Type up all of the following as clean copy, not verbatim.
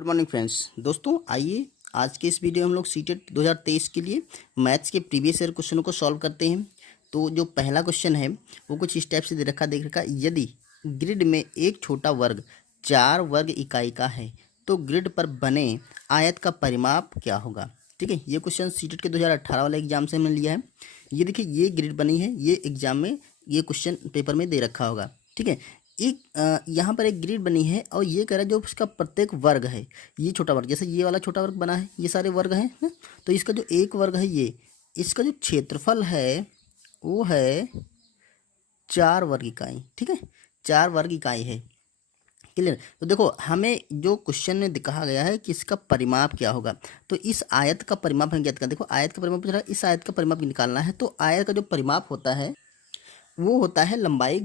Good morning friends. दोस्तों आइए आज के इस वीडियो में हम लोग सीटेट 2023 के लिए मैथ्स के प्रीवियस ईयर क्वेश्चनों को सॉल्व करते हैं। तो जो पहला क्वेश्चन है वो कुछ इस टाइप से देख रखा यदि ग्रिड में एक छोटा वर्ग 4 वर्ग इकाई का है तो ग्रिड पर बने आयत का परिमाप क्या होगा। ठीक है, ये क्वेश्चन सीटेट के 2018 वाले एग्जाम से हमने लिया है। ये देखिए, ये ग्रिड बनी है, ये एग्जाम में ये क्वेश्चन पेपर में दे रखा होगा। ठीक है, एक यहाँ पर एक ग्रिड बनी है और ये कह रहा है जो उसका प्रत्येक वर्ग है, ये छोटा वर्ग, जैसे ये वाला छोटा वर्ग बना है, ये सारे वर्ग हैं ना? तो इसका जो एक वर्ग है ये, इसका जो क्षेत्रफल है वो है 4 वर्ग इकाई। ठीक है, 4 वर्ग इकाई है। क्लियर? तो देखो हमें जो क्वेश्चन में कहा गया है कि इसका परिमाप क्या होगा, तो इस आयत का परिमाप हम ज्ञात करें। देखो आयत का परिमाप पूछ रहा है, इस आयत का परिमाप निकालना है। तो आयत का जो परिमाप होता है वो होता है लंबाई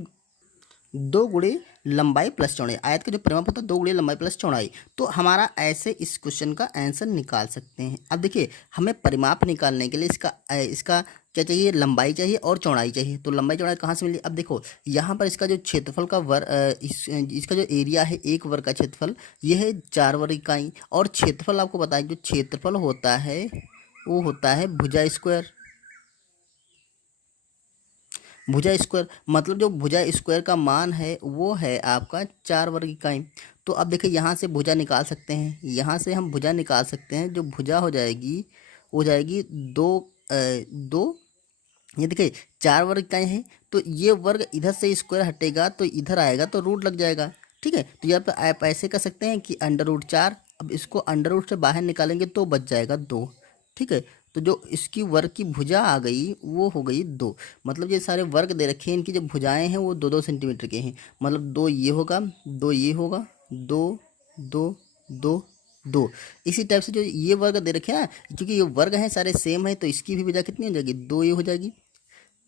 2 गुणे लंबाई प्लस चौड़ाई। आयत का जो परिमाप होता है 2 गुणे लंबाई प्लस चौड़ाई। तो हमारा ऐसे इस क्वेश्चन का आंसर निकाल सकते हैं। अब देखिए, हमें परिमाप निकालने के लिए इसका क्या चाहिए, लंबाई चाहिए और चौड़ाई चाहिए। तो लंबाई चौड़ाई कहाँ से मिली? अब देखो यहाँ पर इसका जो क्षेत्रफल का इसका जो एरिया है, एक वर्ग का क्षेत्रफल, ये है 4 वर्ग इकाई। और क्षेत्रफल आपको बताएं, जो क्षेत्रफल होता है वो होता है भुजा स्क्वायर। भुजा स्क्वायर मतलब जो भुजा स्क्वायर का मान है वो है आपका 4 वर्ग इकाई। तो अब देखिए यहाँ से भुजा निकाल सकते हैं, यहाँ से हम भुजा निकाल सकते हैं। जो भुजा हो जाएगी दो, ये देखिए 4 वर्ग इकाई है। तो ये वर्ग इधर से स्क्वायर हटेगा तो इधर आएगा तो रूट लग जाएगा। ठीक है, तो यहाँ पे आप ऐसे कर सकते हैं कि अंडर रूट 4। अब इसको अंडर रूट से बाहर निकालेंगे तो बच जाएगा 2। ठीक है, तो जो इसकी वर्ग की भुजा आ गई वो हो गई 2। मतलब ये सारे वर्ग दे रखे हैं, इनकी जो भुजाएं हैं वो 2-2 सेंटीमीटर के हैं। मतलब 2 ये होगा, 2 ये होगा, 2 2 2 2। इसी टाइप से जो ये वर्ग दे रखे हैं ना, क्योंकि ये वर्ग हैं सारे सेम है, तो इसकी भी भुजा कितनी हो जाएगी, 2 ये हो जाएगी,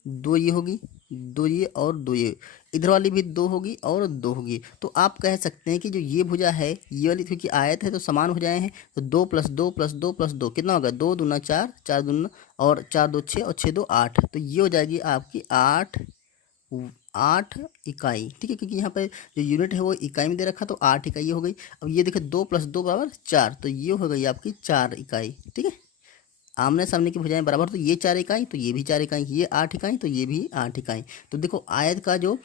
2 ये होगी, 2 ये और 2 ये। इधर वाली भी 2 होगी और 2 होगी। तो आप कह सकते हैं कि जो ये भुजा है, ये वाली क्योंकि आयत है तो समान भुजाएं हैं, तो 2 + 2 + 2 + 2 कितना होगा, 2 दूना 4, 4 दूना और 4 2 6 और 6 2 8। तो ये हो जाएगी आपकी 8 इकाई। ठीक है, क्योंकि यहाँ पे जो यूनिट है वो इकाई में दे रखा, तो 8 इकाई हो गई। अब ये देखिए 2 + 2 = 4, तो ये हो गई आपकी 4 इकाई। ठीक है, आमने सामने की भुजाएं बराबर, तो ये 4 इकाई तो ये भी 4 इकाई, ये 8 इकाई तो ये भी 8 इकाई। तो देखो आयत का जो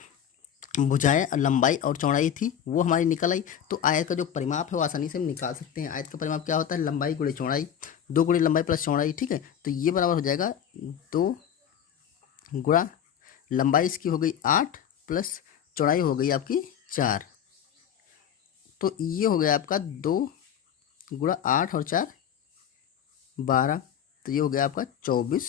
भुजाएं लंबाई और चौड़ाई थी वो हमारी निकल आई। तो आयत का जो परिमाप है वो आसानी से हम निकाल सकते हैं। आयत का परिमाप क्या होता है, लंबाई गुणे चौड़ाई, 2 गुणे लंबाई प्लस चौड़ाई। ठीक है, तो ये बराबर हो जाएगा 2 गुणा लंबाई इसकी हो गई 8 प्लस चौड़ाई हो गई आपकी 4। तो ये हो गया आपका 2 गुणा 8 और 4 12। तो ये हो गया आपका 24।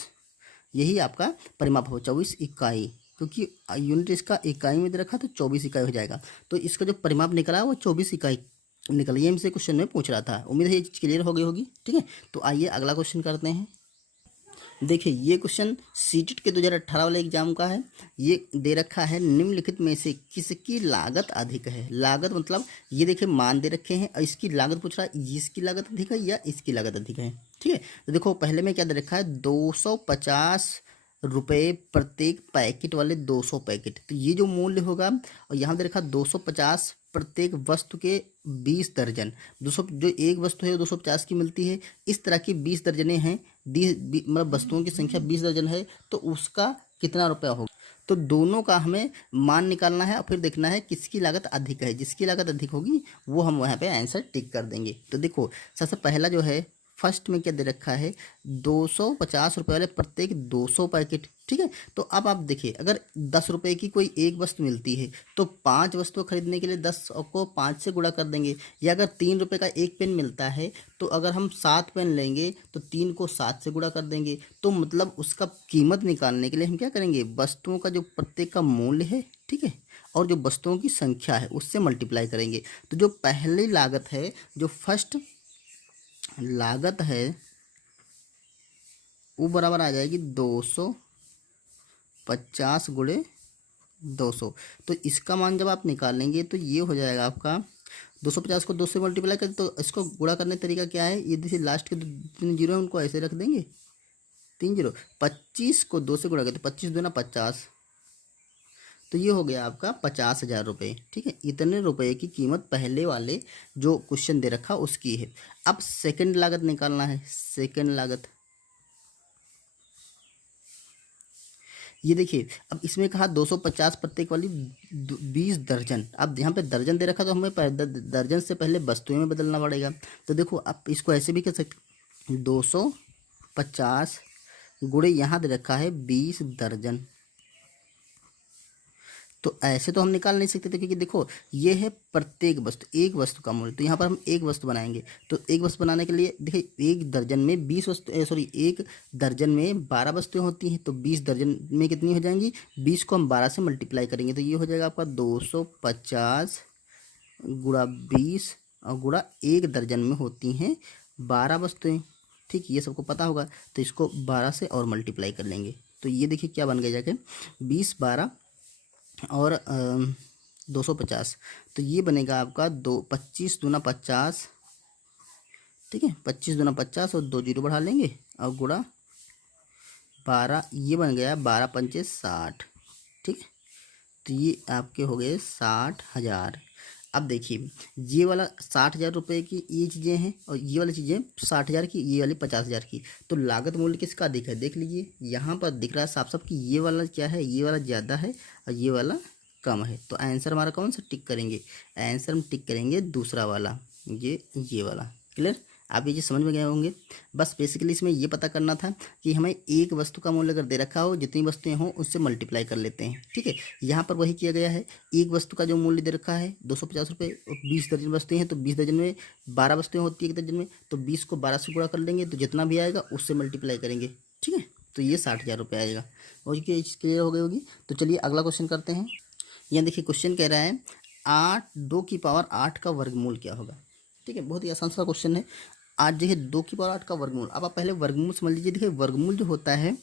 यही आपका परिमाप हो 24 इकाई, क्योंकि यूनिट इसका इकाई में दे रखा तो 24 इकाई हो जाएगा। तो इसका जो परिमाप निकला है वो 24 इकाई निकला। ये हमसे क्वेश्चन में पूछ रहा था। उम्मीद है ये चीज़ क्लियर हो गई होगी। ठीक है, तो आइए अगला क्वेश्चन करते हैं। देखिए ये क्वेश्चन सीटेट के 2018 वाले एग्जाम का है। ये दे रखा है निम्नलिखित में से किसकी लागत अधिक है। लागत मतलब ये देखिए मान दे रखे हैं और इसकी लागत पूछ रहा है, इसकी लागत अधिक है या इसकी लागत अधिक है। ठीक है, तो देखो पहले में क्या दे रखा है, 250 रुपये प्रत्येक पैकेट वाले 200 पैकेट। तो ये जो मूल्य होगा, और यहाँ दे रखा 250 प्रत्येक वस्तु के 20 दर्जन। 200 जो एक वस्तु है 250 की मिलती है, इस तरह की 20 दर्जनें हैं। मतलब वस्तुओं की संख्या 20 दर्जन है, तो उसका कितना रुपया होगा। तो दोनों का हमें मान निकालना है और फिर देखना है किसकी लागत अधिक है। जिसकी लागत अधिक होगी वो हम वहाँ पे आंसर टिक कर देंगे। तो देखो सबसे पहला जो है, फर्स्ट में क्या दे रखा है, 250 रुपये वाले प्रत्येक 200 पैकेट। ठीक है, तो अब आप देखिए अगर 10 रुपये की कोई एक वस्तु मिलती है तो 5 वस्तुएं खरीदने के लिए 10 को 5 से गुणा कर देंगे। या अगर 3 रुपये का एक पेन मिलता है तो अगर हम 7 पेन लेंगे तो 3 को 7 से गुणा कर देंगे। तो मतलब उसका कीमत निकालने के लिए हम क्या करेंगे, वस्तुओं का जो प्रत्येक का मूल्य है, ठीक है, और जो वस्तुओं की संख्या है उससे मल्टीप्लाई करेंगे। तो जो पहली लागत है, जो फर्स्ट लागत है वो बराबर आ जाएगी 250 गुणे 200। तो इसका मान जब आप निकालेंगे तो ये हो जाएगा आपका 250 को 2 से मल्टीप्लाई करें तो इसको गुणा करने का तरीका क्या है, ये जैसे लास्ट के 3 जीरो हैं उनको ऐसे रख देंगे, 3 जीरो। 25 को 2 से गुणा करें तो 25 दूना 50। तो ये हो गया आपका 50,000 रुपये। ठीक है, इतने रुपए की कीमत पहले वाले जो क्वेश्चन दे रखा उसकी है। अब सेकंड लागत निकालना है। सेकंड लागत, ये देखिए, अब इसमें कहा 250 प्रत्येक वाली 20 दर्जन। अब यहाँ पे दर्जन दे रखा तो हमें दर्जन से पहले वस्तुएं में बदलना पड़ेगा। तो देखो आप इसको ऐसे भी कर सकते, 250 गुणे यहाँ दे रखा है 20 दर्जन। तो ऐसे तो हम निकाल नहीं सकते थे, क्योंकि देखो ये है प्रत्येक वस्तु, एक वस्तु का मूल्य। तो यहाँ पर हम एक वस्तु बनाएंगे। तो एक वस्तु बनाने के लिए देखिए, एक दर्जन में 20 वस्तु, सॉरी एक दर्जन में 12 वस्तुएं होती हैं। तो 20 दर्जन में कितनी हो जाएंगी, 20 को हम 12 से मल्टीप्लाई करेंगे। तो ये हो जाएगा आपका 250 गुणा 20 और गुणा एक दर्जन में होती हैं 12 वस्तुएं। ठीक, ये सबको पता होगा। तो इसको 12 से और मल्टीप्लाई कर लेंगे। तो ये देखिए क्या बन गया जाके, 20 12 और 250। तो ये बनेगा आपका 25 दूना 50। ठीक है, 25 दूना 50 और 2 जीरो बढ़ा लेंगे और गुणा 12, ये बन गया 12 पंचे 60। ठीक है, तो ये आपके हो गए 60,000। अब देखिए, ये वाला 60,000 रुपये की ये चीज़ें हैं और ये वाली चीज़ें 60,000 की, ये वाली 50,000 की। तो लागत मूल्य किसका अधिक है, देख लीजिए यहाँ पर दिख रहा है साफ साफ कि ये वाला क्या है, ये वाला ज़्यादा है और ये वाला कम है। तो आंसर हमारा कौन सा टिक करेंगे, आंसर हम टिक करेंगे दूसरा वाला, ये वाला। क्लियर, आप ये चीज़ समझ में गए होंगे। बस बेसिकली इसमें ये पता करना था कि हमें एक वस्तु का मूल्य अगर दे रखा हो, जितनी वस्तुएं हों उससे मल्टीप्लाई कर लेते हैं। ठीक है, यहाँ पर वही किया गया है। एक वस्तु का जो मूल्य दे रखा है 250 रुपये, 20 दर्जन वस्तुएं हैं तो 20 दर्जन में 12 वस्तुएं होती है एक दर्जन में। तो 20 को 12 से गुणा कर लेंगे, तो जितना भी आएगा उससे मल्टीप्लाई करेंगे। ठीक है, तो ये 60,000 रुपये आएगा। और ये क्लियर हो गई होगी। तो चलिए अगला क्वेश्चन करते हैं। यहाँ देखिए क्वेश्चन कह रहा है 2 की पावर 8 का वर्गमूल क्या होगा। ठीक है, बहुत ही आसान सा क्वेश्चन है। आज देखिए 2 की पावर 8 का वर्गमूल। अब आप पहले वर्गमूल समझ लीजिए। देखिए वर्गमूल जो होता है,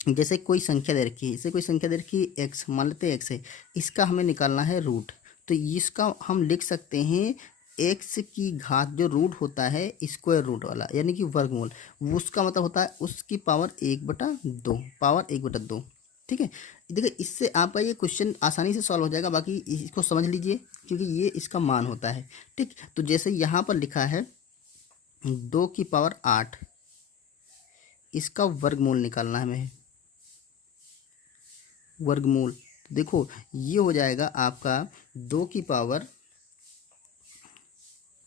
जैसे कोई संख्या दे रखी है, जैसे कोई संख्या दे रखी है एक्स, मान लेते हैं एक्स है, इसका हमें निकालना है रूट। तो इसका हम लिख सकते हैं एक्स की घात जो रूट होता है स्क्वायर रूट वाला, यानी कि वर्गमूल। उसका मतलब होता है उसकी पावर 1/2, पावर 1/2। ठीक है, देखिए इससे आपका ये क्वेश्चन आसानी से सॉल्व हो जाएगा। बाकी इसको समझ लीजिए, क्योंकि ये इसका मान होता है। ठीक, तो जैसे यहाँ पर लिखा है 2 की पावर 8, इसका वर्गमूल निकालना है हमें, वर्गमूल। देखो ये हो जाएगा आपका 2 की पावर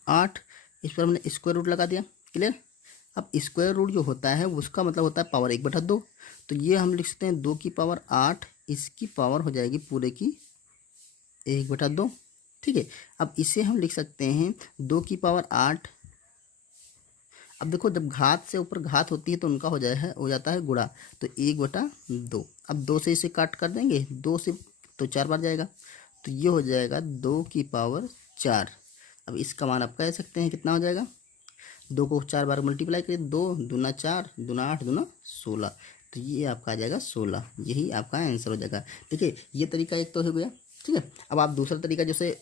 8, इस पर हमने स्क्वायर रूट लगा दिया। क्लियर, अब स्क्वायर रूट जो होता है उसका मतलब होता है पावर 1/2। तो ये हम लिख सकते हैं 2 की पावर 8, इसकी पावर हो जाएगी पूरे की 1/2। ठीक है, अब इसे हम लिख सकते हैं 2 की पावर 8। अब देखो जब घात से ऊपर घात होती है तो उनका हो जाता है गुणा। तो 1/2। अब 2 से इसे काट कर देंगे, 2 से तो 4 बार जाएगा। तो ये हो जाएगा 2 की पावर 4। अब इसका मान आप कह सकते हैं कितना हो जाएगा, 2 को 4 बार मल्टीप्लाई करिए, 2 दूना 4 दूना 8 दूना 16। तो ये आपका आ जाएगा 16। यही आपका आंसर हो जाएगा। देखिए ये तरीका एक तो हो गया। ठीक है, अब आप दूसरा तरीका जैसे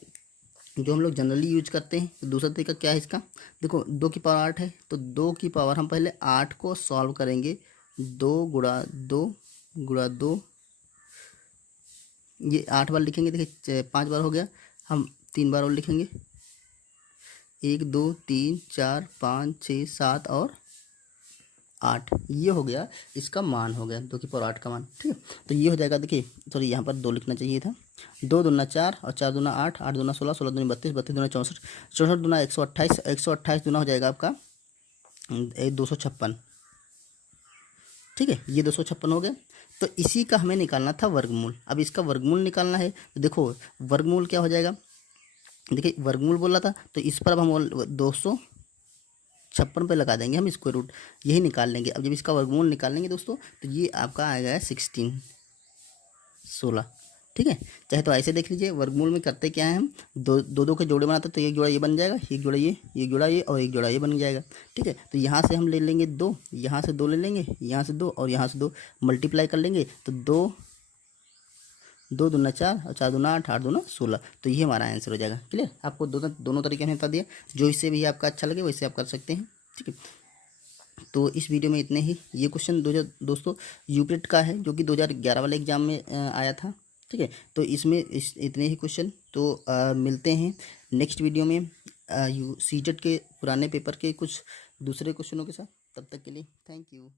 जो हम लोग जनरली यूज करते हैं, तो दूसरा तरीका क्या है इसका, देखो 2 की पावर 8 है तो 2 की पावर हम पहले 8 को सॉल्व करेंगे। 2 गुणा 2 ये 8 बार लिखेंगे। देखिए 5 बार हो गया, हम 3 बार और लिखेंगे, 1 2 3 4 5 6 7 और 8। ये हो गया इसका मान, हो गया 2 की पावर 8 का मान। ठीक है, तो ये हो जाएगा। देखिए सॉरी यहाँ पर 2 लिखना चाहिए था। 2 दूना 4 और 4 दूना 8, 8 दूना 16, 16 दूनी 32, 32 दूना 64, 64 दूना 128, 128 दूना हो जाएगा आपका 256। ठीक है, ये 256 हो गया। तो इसी का हमें निकालना था वर्गमूल। अब इसका वर्गमूल निकालना है। तो देखो वर्गमूल क्या हो जाएगा, देखिए वर्गमूल बोला था तो इस पर अब हम 256 पे लगा देंगे हम स्क्वायर रूट, यही निकाल लेंगे। अब जब इसका वर्गमूल निकाल लेंगे दोस्तों, तो ये आपका आएगा 16। ठीक है, चाहे तो ऐसे देख लीजिए। वर्गमूल में करते क्या है, हम दो के जोड़े बनाते, तो एक जोड़ा ये बन जाएगा, एक जोड़ा ये, एक जोड़ा ये और एक जोड़ा ये बन जाएगा। ठीक है, तो यहाँ से हम ले लेंगे 2, यहाँ से 2 ले लेंगे, यहाँ से 2 और यहाँ से 2 मल्टीप्लाई कर लेंगे। तो 2 दूना 4 और 4 दूना 8, 8 दूना 16। तो ये हमारा आंसर हो जाएगा। क्लियर, आपको दोनों तरीके में बता दिया, जो इससे भी आपका अच्छा लगे वैसे आप कर सकते हैं। ठीक है, तो इस वीडियो में इतने ही। ये क्वेश्चन दोस्तों यूप्रेट का है, जो कि 2011 वाले एग्जाम में आया था। ठीक है। तो इसमें इतने ही क्वेश्चन। तो मिलते हैं नेक्स्ट वीडियो में सीटेट के पुराने पेपर के कुछ दूसरे क्वेश्चनों के साथ। तब तक के लिए थैंक यू।